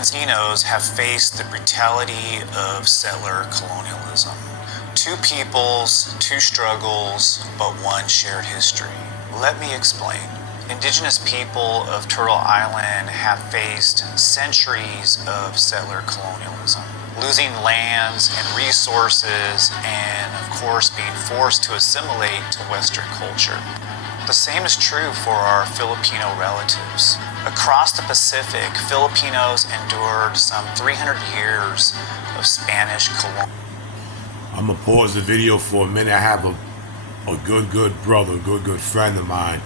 Filipinos have faced the brutality of settler colonialism. Two peoples, two struggles, but one shared history. Let me explain. Indigenous people of Turtle Island have faced centuries of settler colonialism, losing lands and resources, and of course being forced to assimilate to Western culture. The same is true for our Filipino relatives. Across the Pacific, Filipinos endured some 300 years of Spanish colonialism. I'm gonna pause the video for a minute. I have a good brother, a good friend of mine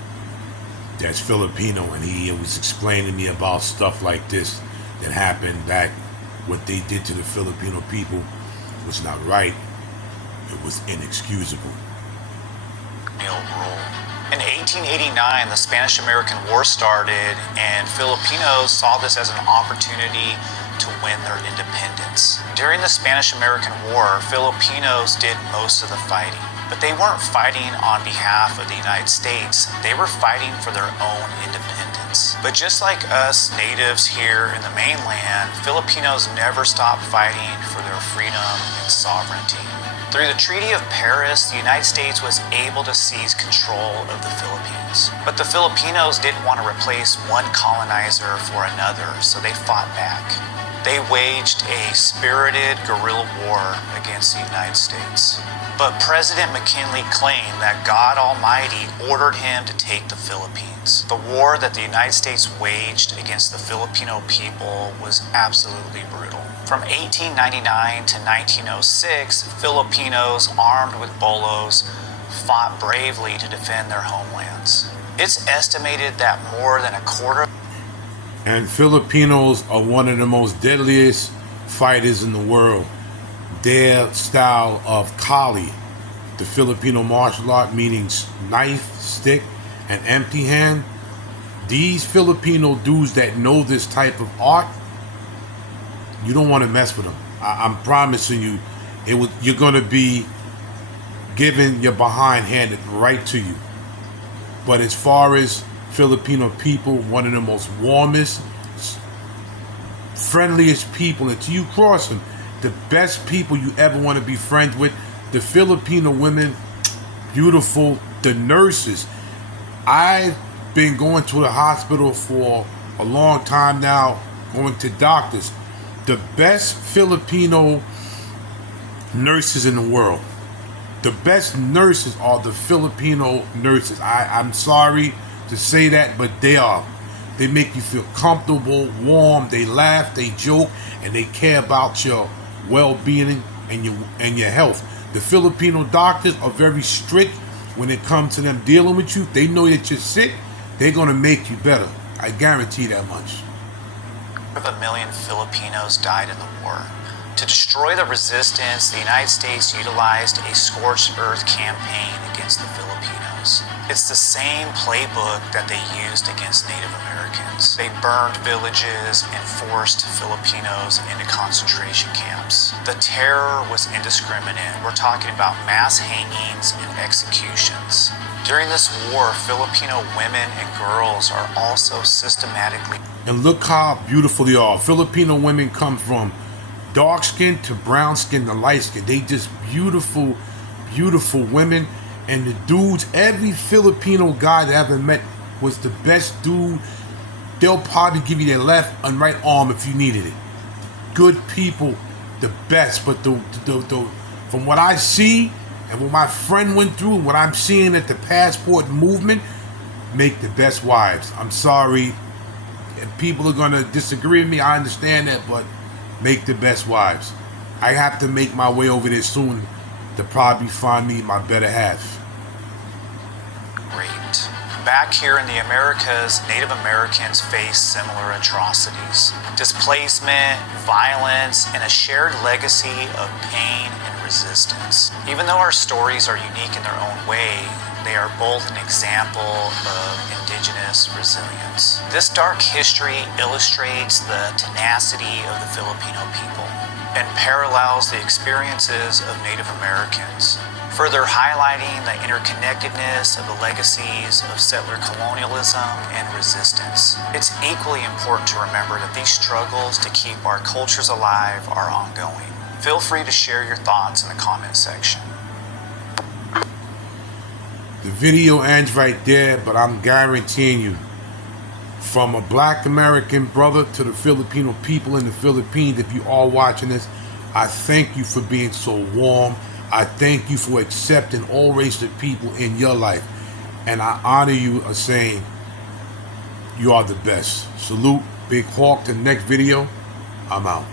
that's Filipino, and he was explaining to me about stuff like this that happened back. What they did to the Filipino people was not right. It was inexcusable. Rule. In 1889, the Spanish-American War started, and Filipinos saw this as an opportunity to win their independence. During the Spanish-American War, Filipinos did most of the fighting, but they weren't fighting on behalf of the United States. They were fighting for their own independence. But just like us natives here in the mainland, Filipinos never stopped fighting for their freedom and sovereignty. Through the Treaty of Paris, the United States was able to seize control of the Philippines. But the Filipinos didn't want to replace one colonizer for another, so they fought back. They waged a spirited guerrilla war against the United States. But President McKinley claimed that God Almighty ordered him to take the Philippines. The war that the United States waged against the Filipino people was absolutely brutal. From 1899 to 1906, Filipinos armed with bolos fought bravely to defend their homelands. It's estimated that more than a quarter. And Filipinos are one of the most deadliest fighters in the world. Their style of Kali, the Filipino martial art, meaning knife, stick, and empty hand. These Filipino dudes that know this type of art, you don't want to mess with them. I'm promising you, you're going to be given your behind handed right to you. But as far as Filipino people, one of the most warmest, friendliest people until you cross them, the best people you ever want to be friends with, the Filipino women, beautiful, the nurses. I've been going to the hospital for a long time now, going to doctors. The best Filipino nurses in the world. The best nurses are the Filipino nurses. I'm sorry to say that, but they are. They make you feel comfortable, warm, they laugh, they joke, and they care about your well-being and your health. The Filipino doctors are very strict when it comes to them dealing with you. They know that you're sick, they're going to make you better. I guarantee that much. Of 1 million Filipinos died in the war. To destroy the resistance, the United States utilized a scorched earth campaign against the Filipinos. It's the same playbook that they used against Native Americans. They burned villages and forced Filipinos into concentration camps. The terror was indiscriminate. We're talking about mass hangings and executions. During this war, Filipino women and girls are also systematically. And look how beautiful they are. Filipino women come from dark skin to brown skin to light skin. They just beautiful, beautiful women. And the dudes, every Filipino guy that I ever met was the best dude. They'll probably give you their left and right arm if you needed it. Good people, the best. But from what I see and what my friend went through and what I'm seeing at the passport movement, make the best wives. I'm sorry. If people are going to disagree with me, I understand that, but make the best wives. I have to make my way over there soon to probably find me my better half. Great. Back here in the Americas, Native Americans face similar atrocities. Displacement, violence, and a shared legacy of pain and resistance. Even though our stories are unique in their own way, they are both an example of indigenous resilience. This dark history illustrates the tenacity of the Filipino people and parallels the experiences of Native Americans. further highlighting the interconnectedness of the legacies of settler colonialism and resistance. It's equally important to remember that these struggles to keep our cultures alive are ongoing. Feel free to share your thoughts in the comment section. The video ends right there, but I'm guaranteeing you, from a black American brother to the Filipino people in the Philippines, if you are watching this, I thank you for being so warm. I thank you for accepting all races of people in your life. And I honor you as saying you are the best. Salute, Big Hawk. To the next video, I'm out.